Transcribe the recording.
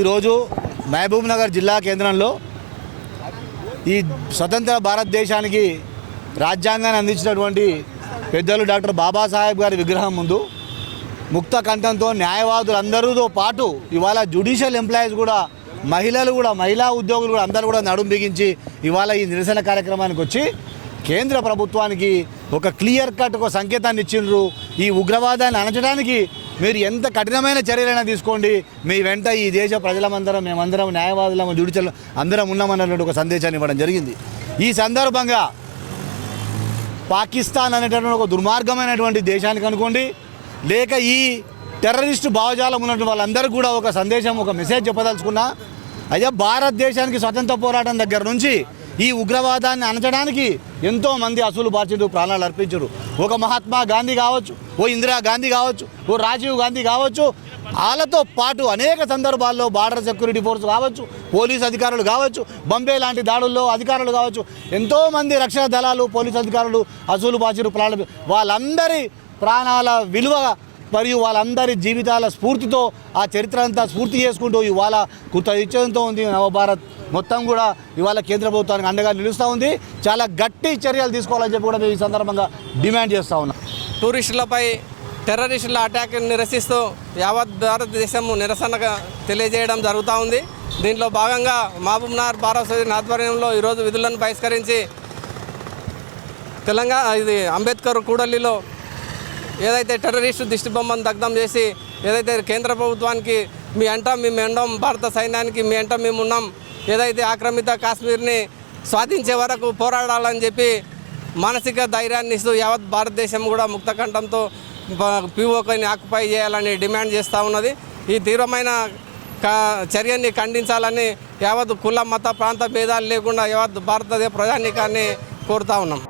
ఈరోజు మహబూబ్నగర్ జిల్లా కేంద్రంలో ఈ స్వతంత్ర భారతదేశానికి రాజ్యాంగాన్ని అందించినటువంటి పెద్దలు డాక్టర్ బాబాసాహెబ్ గారి విగ్రహం ముందు ముక్త కంఠంతో న్యాయవాదులందరితో పాటు ఇవాళ జ్యుడిషియల్ ఎంప్లాయీస్ కూడా మహిళా ఉద్యోగులు కూడా అందరూ కూడా నడుం బిగించి ఇవాళ ఈ నిరసన కార్యక్రమానికి వచ్చి కేంద్ర ప్రభుత్వానికి ఒక క్లియర్ కట్ ఒక సంకేతాన్ని ఇచ్చిండ్రు. ఈ ఉగ్రవాదాన్ని అణచడానికి మీరు ఎంత కఠినమైన చర్యలైనా తీసుకోండి, మీ వెంట ఈ దేశ ప్రజలమందరం మేమందరం న్యాయవాదులం జ్యుడిషియల్ అందరం ఉన్నామన్నటువంటి ఒక సందేశాన్ని ఇవ్వడం జరిగింది. ఈ సందర్భంగా పాకిస్తాన్ అనేటటువంటి ఒక దుర్మార్గమైనటువంటి దేశానికి అనుకోండి, లేక ఈ టెర్రరిస్టు భావజాలం ఉన్నటువంటి వాళ్ళందరూ కూడా ఒక సందేశం ఒక మెసేజ్ చెప్పదలుచుకున్నా, అయ్యా భారతదేశానికి స్వతంత్ర పోరాటం దగ్గర నుంచి ఈ ఉగ్రవాదాన్ని అణచడానికి ఎంతోమంది అసూలు బాధ్యులు ప్రాణాలు అర్పించరు. ఒక మహాత్మా గాంధీ కావచ్చు, ఓ ఇందిరా గాంధీ కావచ్చు, ఓ రాజీవ్ గాంధీ కావచ్చు, వాళ్ళతో పాటు అనేక సందర్భాల్లో బార్డర్ సెక్యూరిటీ ఫోర్స్ కావచ్చు, పోలీసు అధికారులు కావచ్చు, బంబే లాంటి దాడుల్లో అధికారులు కావచ్చు, ఎంతోమంది రక్షణ దళాలు పోలీసు అధికారులు అసూలు బాధ్యులు వాళ్ళందరి ప్రాణాల విలువ మరియు వాళ్ళందరి జీవితాల స్ఫూర్తితో ఆ చరిత్ర అంతా స్ఫూర్తి చేసుకుంటూ ఇవాళ కృత నిశ్చయంతో ఉంది నవభారత్ మొత్తం కూడా ఇవాళ కేంద్ర ప్రభుత్వానికి అండగా నిలుస్తూ ఉంది. చాలా గట్టి చర్యలు తీసుకోవాలని చెప్పి కూడా మేము ఈ సందర్భంగా డిమాండ్ చేస్తూ ఉన్నాం. టూరిస్టులపై టెర్రరిస్టుల అటాక్ నిరసిస్తూ యావత్ భారతదేశం నిరసనగా తెలియజేయడం జరుగుతూ ఉంది. దీంట్లో భాగంగా మహబూబ్నగర్ బార్ అసోసియేషన్ ఆధ్వర్యంలో ఈరోజు విధులను బహిష్కరించి ఇది అంబేద్కర్ కూడలిలో ఏదైతే టెర్రరిస్టు దిష్టిబొమ్మను దగ్ధం చేసి ఏదైతే కేంద్ర ప్రభుత్వానికి మీ అంట మేము ఉండం, భారత సైన్యానికి మీ అంట మేము ఉన్నాం, ఏదైతే ఆక్రమిత కాశ్మీర్ని స్వాధించే వరకు పోరాడాలని చెప్పి మానసిక ధైర్యాన్ని ఇస్తూ యావత్ భారతదేశం కూడా ముక్తకంఠంతో పీఓకేని ఆక్యుపై చేయాలని డిమాండ్ చేస్తూ ఉన్నది. ఈ తీవ్రమైన చర్యని ఖండించాలని యావత్ కుల మత ప్రాంత భేదాలు లేకుండా యావత్ భారతదేశ ప్రజానీకాన్ని కోరుతా ఉన్నాం.